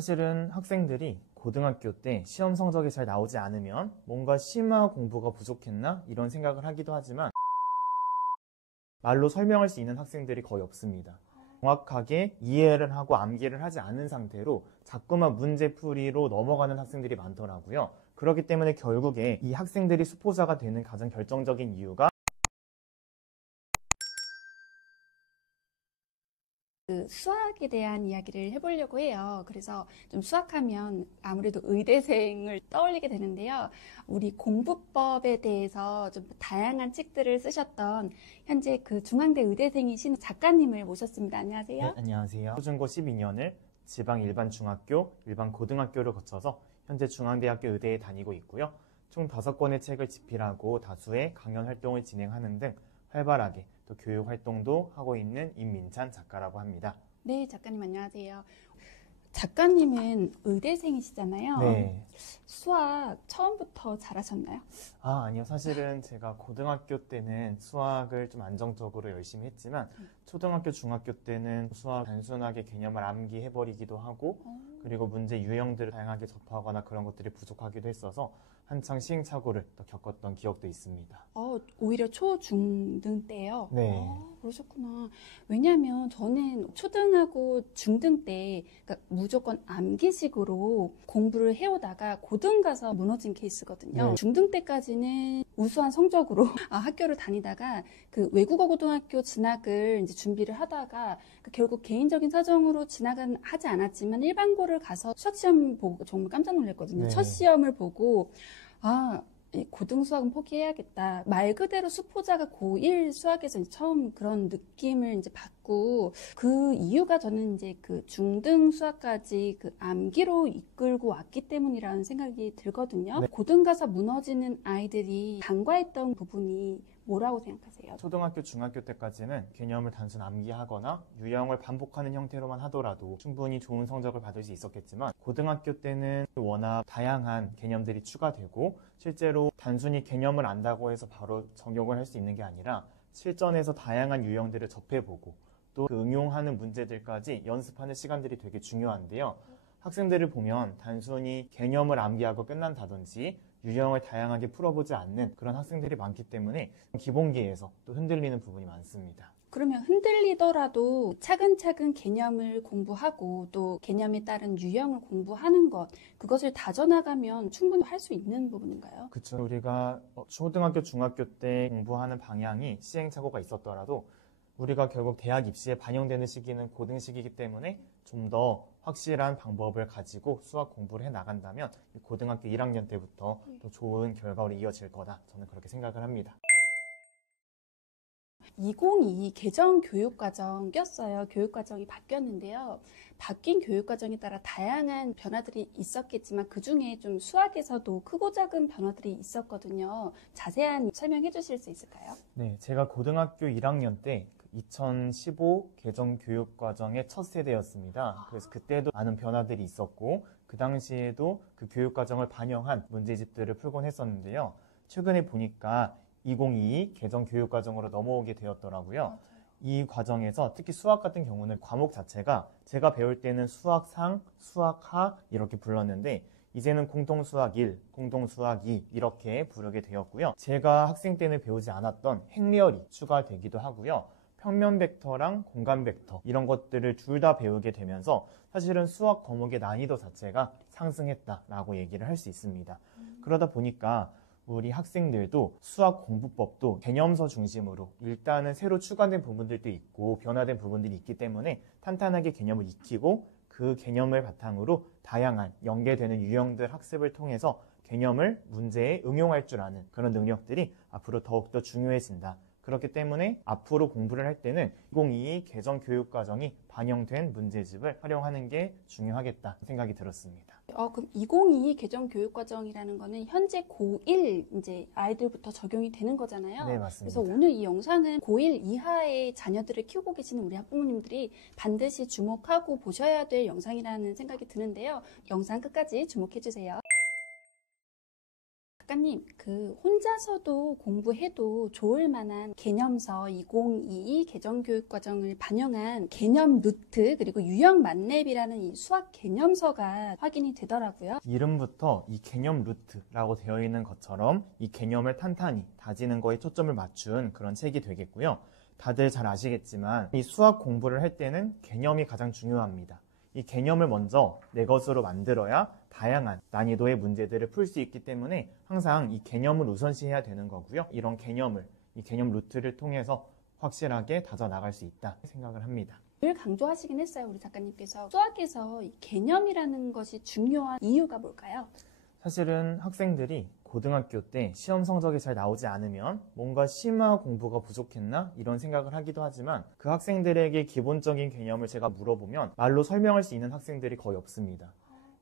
사실은 학생들이 고등학교 때 시험 성적이 잘 나오지 않으면 뭔가 심화 공부가 부족했나? 이런 생각을 하기도 하지만 말로 설명할 수 있는 학생들이 거의 없습니다. 정확하게 이해를 하고 암기를 하지 않은 상태로 자꾸만 문제풀이로 넘어가는 학생들이 많더라고요. 그렇기 때문에 결국에 이 학생들이 수포자가 되는 가장 결정적인 이유가 수학에 대한 이야기를 해보려고 해요. 그래서 좀 수학하면 아무래도 의대생을 떠올리게 되는데요. 우리 공부법에 대해서 좀 다양한 책들을 쓰셨던 현재 그 중앙대 의대생이신 작가님을 모셨습니다. 안녕하세요. 네, 안녕하세요. 초중고 12년을 지방 일반 중학교, 일반 고등학교를 거쳐서 현재 중앙대학교 의대에 다니고 있고요. 총 5권의 책을 집필하고 다수의 강연 활동을 진행하는 등 활발하게 또 교육 활동도 하고 있는 임민찬 작가라고 합니다. 네, 작가님 안녕하세요. 작가님은 의대생이시잖아요. 네. 수학 처음부터 잘하셨나요? 아니요. 사실은 제가 고등학교 때는 수학을 좀 안정적으로 열심히 했지만 초등학교, 중학교 때는 수학 단순하게 개념을 암기해버리기도 하고 그리고 문제 유형들을 다양하게 접하거나 그런 것들이 부족하기도 했어서 한창 시행착오를 또 겪었던 기억도 있습니다. 오히려 초, 중, 등 때요? 네. 그러셨구나. 왜냐하면 저는 초등하고 중등 때 그러니까 무조건 암기식으로 공부를 해오다가 고등 가서 무너진 케이스거든요. 네. 중등 때까지는 우수한 성적으로 학교를 다니다가 그 외국어 고등학교 진학을 이제 준비를 하다가 결국 개인적인 사정으로 진학은 하지 않았지만 일반고를 가서 수학 시험 보고 정말 깜짝 놀랐거든요. 네. 첫 시험을 보고 고등 수학은 포기해야겠다. 말 그대로 수포자가 고1 수학에서 이제 처음 그런 느낌을 이제 받고 그 이유가 저는 이제 그 중등 수학까지 그 암기로 이끌고 왔기 때문이라는 생각이 들거든요. 네. 고등 가서 무너지는 아이들이 간과했던 부분이 뭐라고 생각하세요? 초등학교, 중학교 때까지는 개념을 단순 암기하거나 유형을 반복하는 형태로만 하더라도 충분히 좋은 성적을 받을 수 있었겠지만 고등학교 때는 워낙 다양한 개념들이 추가되고 실제로 단순히 개념을 안다고 해서 바로 적용을 할 수 있는 게 아니라 실전에서 다양한 유형들을 접해보고 또 그 응용하는 문제들까지 연습하는 시간들이 되게 중요한데요. 학생들을 보면 단순히 개념을 암기하고 끝난다든지 유형을 다양하게 풀어보지 않는 그런 학생들이 많기 때문에 기본기에서 또 흔들리는 부분이 많습니다. 그러면 흔들리더라도 차근차근 개념을 공부하고 또 개념에 따른 유형을 공부하는 것, 그것을 다져나가면 충분히 할 수 있는 부분인가요? 그렇죠. 우리가 초등학교, 중학교 때 공부하는 방향이 시행착오가 있었더라도 우리가 결국 대학 입시에 반영되는 시기는 고등 시기이기 때문에 좀 더 확실한 방법을 가지고 수학 공부를 해 나간다면 고등학교 1학년 때부터 또 좋은 결과로 이어질 거다. 저는 그렇게 생각을 합니다. 2022 개정 교육과정 꼈어요. 교육과정이 바뀌었는데요. 바뀐 교육과정에 따라 다양한 변화들이 있었겠지만 그중에 좀 수학에서도 크고 작은 변화들이 있었거든요. 자세한 설명해 주실 수 있을까요? 네, 제가 고등학교 1학년 때 2015 개정 교육과정의 첫 세대였습니다. 그래서 그때도 많은 변화들이 있었고 그 당시에도 그 교육과정을 반영한 문제집들을 풀곤 했었는데요. 최근에 보니까 2022 개정 교육과정으로 넘어오게 되었더라고요. 맞아요. 이 과정에서 특히 수학 같은 경우는 과목 자체가 제가 배울 때는 수학상, 수학하 이렇게 불렀는데 이제는 공통수학 1, 공통수학 2 이렇게 부르게 되었고요. 제가 학생 때는 배우지 않았던 행렬이 추가되기도 하고요. 평면 벡터랑 공간 벡터 이런 것들을 둘 다 배우게 되면서 사실은 수학 과목의 난이도 자체가 상승했다라고 얘기를 할 수 있습니다. 그러다 보니까 우리 학생들도 수학 공부법도 개념서 중심으로 일단은 새로 추가된 부분들도 있고 변화된 부분들이 있기 때문에 탄탄하게 개념을 익히고 그 개념을 바탕으로 다양한 연계되는 유형들 학습을 통해서 개념을 문제에 응용할 줄 아는 그런 능력들이 앞으로 더욱더 중요해진다. 그렇기 때문에 앞으로 공부를 할 때는 2022 개정 교육과정이 반영된 문제집을 활용하는 게 중요하겠다 생각이 들었습니다. 그럼 2022 개정 교육과정이라는 거는 현재 고1 이제 아이들부터 적용이 되는 거잖아요. 네, 맞습니다. 그래서 오늘 이 영상은 고1 이하의 자녀들을 키우고 계시는 우리 학부모님들이 반드시 주목하고 보셔야 될 영상이라는 생각이 드는데요. 영상 끝까지 주목해 주세요. 작가님, 혼자서도 공부해도 좋을 만한 개념서 2022 개정교육과정을 반영한 개념 루트 그리고 유형 만렙이라는 이 수학 개념서가 확인이 되더라고요. 이름부터 이 개념 루트라고 되어 있는 것처럼 이 개념을 탄탄히 다지는 거에 초점을 맞춘 그런 책이 되겠고요. 다들 잘 아시겠지만 이 수학 공부를 할 때는 개념이 가장 중요합니다. 이 개념을 먼저 내 것으로 만들어야 다양한 난이도의 문제들을 풀 수 있기 때문에 항상 이 개념을 우선시해야 되는 거고요. 이런 개념을, 이 개념 루트를 통해서 확실하게 다져나갈 수 있다 생각을 합니다. 늘 강조하시긴 했어요, 우리 작가님께서. 수학에서 이 개념이라는 것이 중요한 이유가 뭘까요? 사실은 학생들이 고등학교 때 시험 성적이 잘 나오지 않으면 뭔가 심화 공부가 부족했나? 이런 생각을 하기도 하지만 그 학생들에게 기본적인 개념을 제가 물어보면 말로 설명할 수 있는 학생들이 거의 없습니다.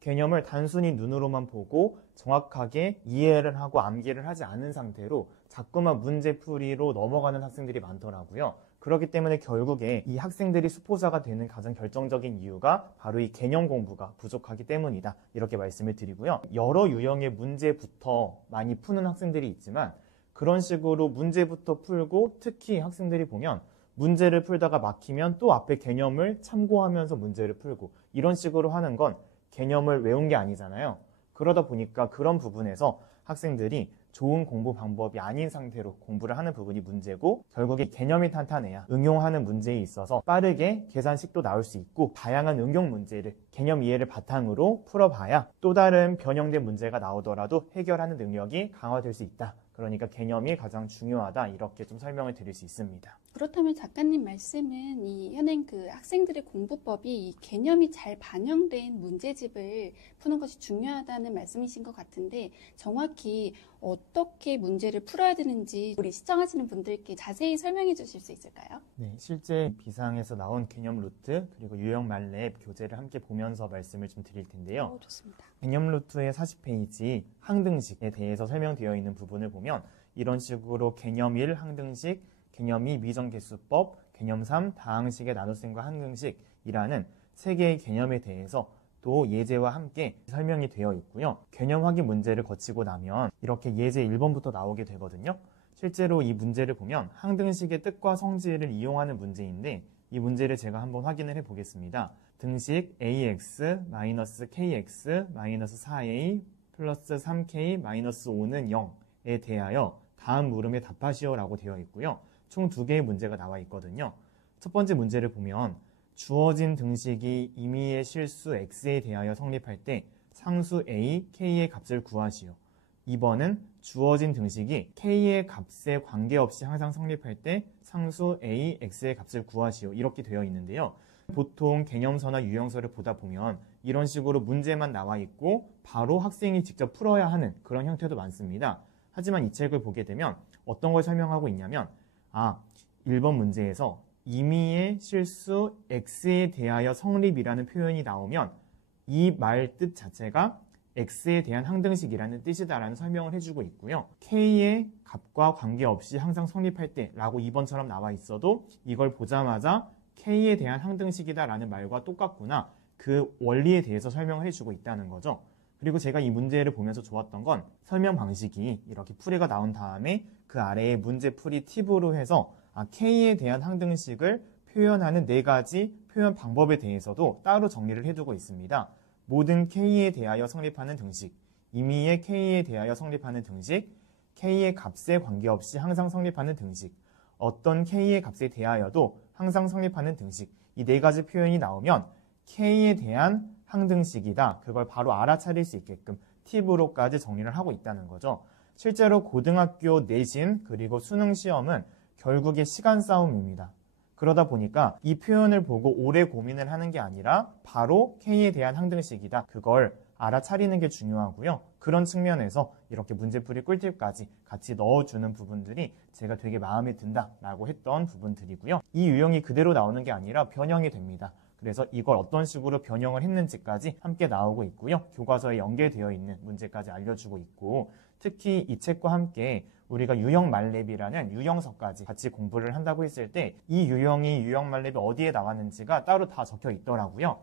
개념을 단순히 눈으로만 보고 정확하게 이해를 하고 암기를 하지 않은 상태로 자꾸만 문제풀이로 넘어가는 학생들이 많더라고요. 그렇기 때문에 결국에 이 학생들이 수포자가 되는 가장 결정적인 이유가 바로 이 개념 공부가 부족하기 때문이다. 이렇게 말씀을 드리고요. 여러 유형의 문제부터 많이 푸는 학생들이 있지만 그런 식으로 문제부터 풀고 특히 학생들이 보면 문제를 풀다가 막히면 또 앞에 개념을 참고하면서 문제를 풀고 이런 식으로 하는 건 개념을 외운 게 아니잖아요. 그러다 보니까 그런 부분에서 학생들이 좋은 공부 방법이 아닌 상태로 공부를 하는 부분이 문제고 결국에 개념이 탄탄해야 응용하는 문제에 있어서 빠르게 계산식도 나올 수 있고 다양한 응용 문제를 개념 이해를 바탕으로 풀어봐야 또 다른 변형된 문제가 나오더라도 해결하는 능력이 강화될 수 있다. 그러니까 개념이 가장 중요하다. 이렇게 좀 설명을 드릴 수 있습니다. 그렇다면 작가님 말씀은 이 현행 학생들의 공부법이 이 개념이 잘 반영된 문제집을 푸는 것이 중요하다는 말씀이신 것 같은데 정확히 어떻게 문제를 풀어야 되는지 우리 시청하시는 분들께 자세히 설명해 주실 수 있을까요? 네, 실제 비상에서 나온 개념 루트 그리고 유형 만렙 교재를 함께 보면서 말씀을 좀 드릴 텐데요. 좋습니다. 개념 루트의 40페이지 항등식에 대해서 설명되어 있는 부분을 보면 이런 식으로 개념 1 항등식, 개념 2 미정계수법, 개념 3 다항식의 나눗셈과 항등식이라는 세 개의 개념에 대해서 또 예제와 함께 설명이 되어 있고요. 개념 확인 문제를 거치고 나면 이렇게 예제 1번부터 나오게 되거든요. 실제로 이 문제를 보면 항등식의 뜻과 성질을 이용하는 문제인데 이 문제를 제가 한번 확인을 해보겠습니다. 등식 ax-kx-4a 플러스 3k 5는 0에 대하여 다음 물음에 답하시오 라고 되어 있고요. 총 2개의 문제가 나와 있거든요. 첫 번째 문제를 보면 주어진 등식이 임의의 실수 x에 대하여 성립할 때 상수 a, k의 값을 구하시오. 2번은 주어진 등식이 k의 값에 관계없이 항상 성립할 때 상수 a, x의 값을 구하시오. 이렇게 되어 있는데요. 보통 개념서나 유형서를 보다 보면 이런 식으로 문제만 나와 있고 바로 학생이 직접 풀어야 하는 그런 형태도 많습니다. 하지만 이 책을 보게 되면 어떤 걸 설명하고 있냐면 1번 문제에서 임의의 실수 x에 대하여 성립이라는 표현이 나오면 이 말 뜻 자체가 x에 대한 항등식이라는 뜻이다라는 설명을 해주고 있고요. k의 값과 관계없이 항상 성립할 때 라고 2번처럼 나와 있어도 이걸 보자마자 k에 대한 항등식이다라는 말과 똑같구나. 그 원리에 대해서 설명을 해주고 있다는 거죠. 그리고 제가 이 문제를 보면서 좋았던 건 설명 방식이 이렇게 풀이가 나온 다음에 그 아래에 문제풀이 팁으로 해서 k에 대한 항등식을 표현하는 4가지 표현 방법에 대해서도 따로 정리를 해두고 있습니다. 모든 k에 대하여 성립하는 등식, 임의의 k에 대하여 성립하는 등식, k의 값에 관계없이 항상 성립하는 등식, 어떤 k의 값에 대하여도 항상 성립하는 등식, 이 4가지 표현이 나오면 k에 대한 항등식이다. 그걸 바로 알아차릴 수 있게끔 팁으로까지 정리를 하고 있다는 거죠. 실제로 고등학교 내신 그리고 수능 시험은 결국에 시간 싸움입니다. 그러다 보니까 이 표현을 보고 오래 고민을 하는 게 아니라 바로 k에 대한 항등식이다. 그걸 알아차리는 게 중요하고요. 그런 측면에서 이렇게 문제풀이 꿀팁까지 같이 넣어주는 부분들이 제가 되게 마음에 든다라고 했던 부분들이고요. 이 유형이 그대로 나오는 게 아니라 변형이 됩니다. 그래서 이걸 어떤 식으로 변형을 했는지까지 함께 나오고 있고요. 교과서에 연계되어 있는 문제까지 알려주고 있고 특히 이 책과 함께 우리가 유형 만렙이라는 유형서까지 같이 공부를 한다고 했을 때 이 유형이 유형 만렙이 어디에 나왔는지가 따로 다 적혀 있더라고요.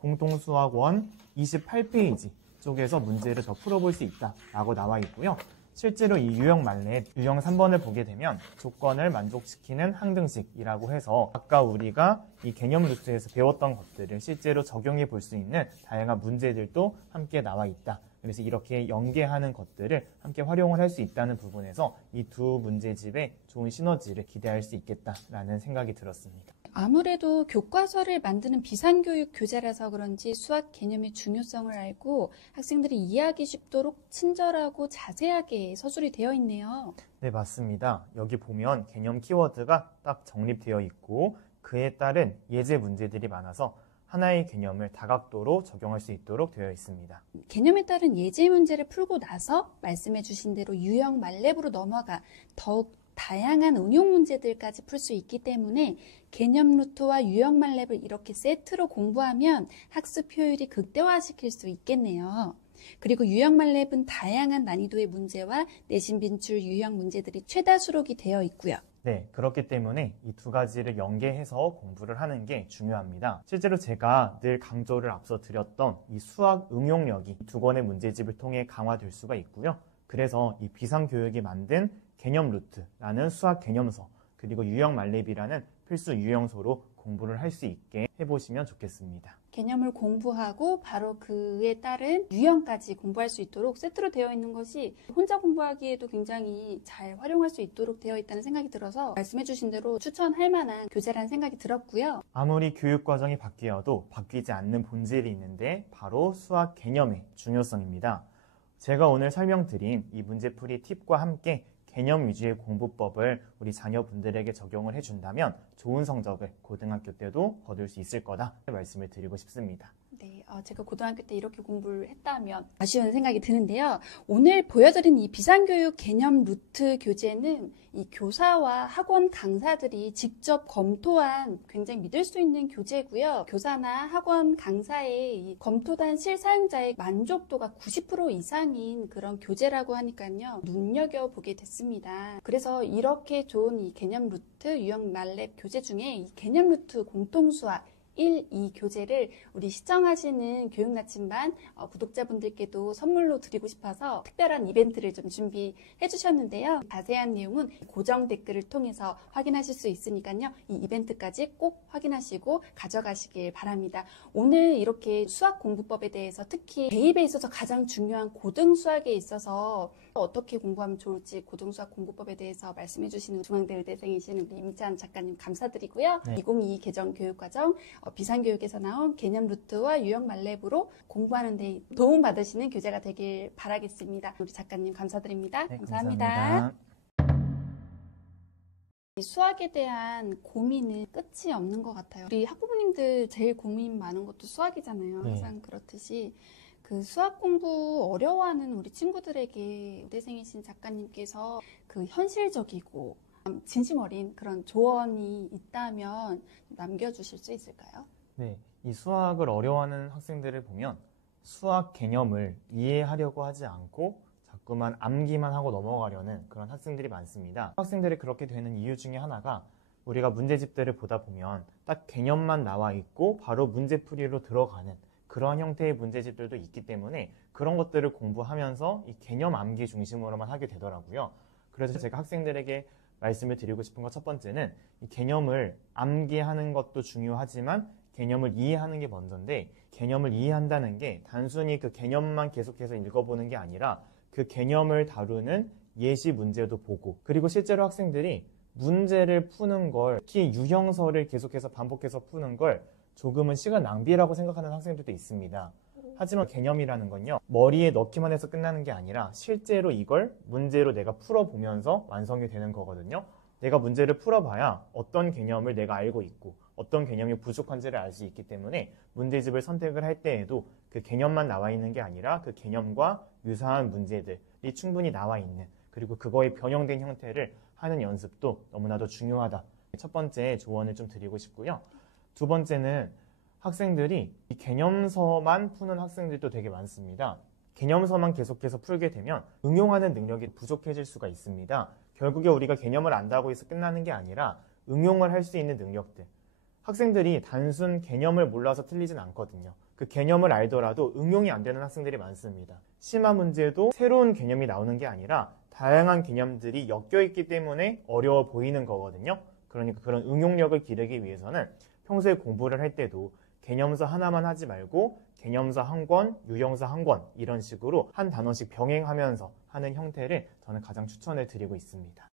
공통수학원 28페이지 쪽에서 문제를 더 풀어볼 수 있다라고 나와 있고요. 실제로 이 유형 만렙, 유형 3번을 보게 되면 조건을 만족시키는 항등식이라고 해서 아까 우리가 이 개념 루트에서 배웠던 것들을 실제로 적용해 볼 수 있는 다양한 문제들도 함께 나와 있다. 그래서 이렇게 연계하는 것들을 함께 활용을 할 수 있다는 부분에서 이 두 문제집의 좋은 시너지를 기대할 수 있겠다라는 생각이 들었습니다. 아무래도 교과서를 만드는 비상교육 교재라서 그런지 수학 개념의 중요성을 알고 학생들이 이해하기 쉽도록 친절하고 자세하게 서술이 되어 있네요. 네, 맞습니다. 여기 보면 개념 키워드가 딱 정립되어 있고 그에 따른 예제 문제들이 많아서 하나의 개념을 다각도로 적용할 수 있도록 되어 있습니다. 개념에 따른 예제 문제를 풀고 나서 말씀해 주신 대로 유형 만렙으로 넘어가 더욱 다양한 응용 문제들까지 풀 수 있기 때문에 개념 루트와 유형 만렙을 이렇게 세트로 공부하면 학습 효율이 극대화시킬 수 있겠네요. 그리고 유형 만렙은 다양한 난이도의 문제와 내신 빈출 유형 문제들이 최다 수록이 되어 있고요. 네, 그렇기 때문에 이 두 가지를 연계해서 공부를 하는 게 중요합니다. 실제로 제가 늘 강조를 앞서 드렸던 이 수학 응용력이 두 권의 문제집을 통해 강화될 수가 있고요. 그래서 이 비상교육이 만든 개념 루트라는 수학 개념서 그리고 유형 만렙이라는 필수 유형서로 공부를 할 수 있게 해보시면 좋겠습니다. 개념을 공부하고 바로 그에 따른 유형까지 공부할 수 있도록 세트로 되어 있는 것이 혼자 공부하기에도 굉장히 잘 활용할 수 있도록 되어 있다는 생각이 들어서 말씀해 주신 대로 추천할 만한 교재라는 생각이 들었고요. 아무리 교육 과정이 바뀌어도 바뀌지 않는 본질이 있는데 바로 수학 개념의 중요성입니다. 제가 오늘 설명드린 이 문제풀이 팁과 함께 개념 위주의 공부법을 우리 자녀분들에게 적용을 해준다면 좋은 성적을 고등학교 때도 거둘 수 있을 거다 말씀을 드리고 싶습니다. 네, 제가 고등학교 때 이렇게 공부를 했다면 아쉬운 생각이 드는데요. 오늘 보여드린 이 비상교육 개념 루트 교재는 이 교사와 학원 강사들이 직접 검토한 굉장히 믿을 수 있는 교재고요. 교사나 학원 강사의 이 검토단 실사용자의 만족도가 90% 이상인 그런 교재라고 하니까요. 눈여겨보게 됐습니다. 그래서 이렇게 좋은 이 개념 루트 유형 만렙 교재 중에 이 개념 루트 공통수학 1, 2 교재를 우리 시청하시는 교육나침반 구독자분들께도 선물로 드리고 싶어서 특별한 이벤트를 좀 준비해 주셨는데요. 자세한 내용은 고정 댓글을 통해서 확인하실 수 있으니까요. 이 이벤트까지 꼭 확인하시고 가져가시길 바랍니다. 오늘 이렇게 수학 공부법에 대해서 특히 대입에 있어서 가장 중요한 고등수학에 있어서 어떻게 공부하면 좋을지 고등수학 공부법에 대해서 말씀해 주시는 중앙대 의대생이신 우리 임찬 작가님 감사드리고요. 네. 2022 개정 교육과정 비상교육에서 나온 개념 루트와 유형 만렙으로 공부하는 데 도움 받으시는 교재가 되길 바라겠습니다. 우리 작가님 감사드립니다. 네, 감사합니다. 감사합니다. 이 수학에 대한 고민은 끝이 없는 것 같아요. 우리 학부모님들 제일 고민 많은 것도 수학이잖아요. 네. 항상 그렇듯이 그 수학 공부 어려워하는 우리 친구들에게 의대생이신 작가님께서 그 현실적이고 진심 어린 그런 조언이 있다면 남겨주실 수 있을까요? 네, 이 수학을 어려워하는 학생들을 보면 수학 개념을 이해하려고 하지 않고 자꾸만 암기만 하고 넘어가려는 그런 학생들이 많습니다. 학생들이 그렇게 되는 이유 중에 하나가 우리가 문제집들을 보다 보면 딱 개념만 나와 있고 바로 문제풀이로 들어가는 그러한 형태의 문제집들도 있기 때문에 그런 것들을 공부하면서 이 개념 암기 중심으로만 하게 되더라고요. 그래서 제가 학생들에게 말씀을 드리고 싶은 것 첫 번째는 이 개념을 암기하는 것도 중요하지만 개념을 이해하는 게 먼저인데 개념을 이해한다는 게 단순히 그 개념만 계속해서 읽어보는 게 아니라 그 개념을 다루는 예시 문제도 보고 그리고 실제로 학생들이 문제를 푸는 걸 특히 유형서를 계속해서 반복해서 푸는 걸 조금은 시간 낭비라고 생각하는 학생들도 있습니다. 하지만 개념이라는 건요, 머리에 넣기만 해서 끝나는 게 아니라 실제로 이걸 문제로 내가 풀어보면서 완성이 되는 거거든요. 내가 문제를 풀어봐야 어떤 개념을 내가 알고 있고 어떤 개념이 부족한지를 알 수 있기 때문에 문제집을 선택을 할 때에도 그 개념만 나와 있는 게 아니라 그 개념과 유사한 문제들이 충분히 나와 있는 그리고 그거의 변형된 형태를 하는 연습도 너무나도 중요하다. 첫 번째 조언을 좀 드리고 싶고요. 두 번째는 학생들이 이 개념서만 푸는 학생들도 되게 많습니다. 개념서만 계속해서 풀게 되면 응용하는 능력이 부족해질 수가 있습니다. 결국에 우리가 개념을 안다고 해서 끝나는 게 아니라 응용을 할 수 있는 능력들. 학생들이 단순 개념을 몰라서 틀리진 않거든요. 그 개념을 알더라도 응용이 안 되는 학생들이 많습니다. 심화 문제도 새로운 개념이 나오는 게 아니라 다양한 개념들이 엮여 있기 때문에 어려워 보이는 거거든요. 그러니까 그런 응용력을 기르기 위해서는 평소에 공부를 할 때도 개념서 하나만 하지 말고 개념서 한 권, 유형서 한 권 이런 식으로 한 단원씩 병행하면서 하는 형태를 저는 가장 추천을 드리고 있습니다.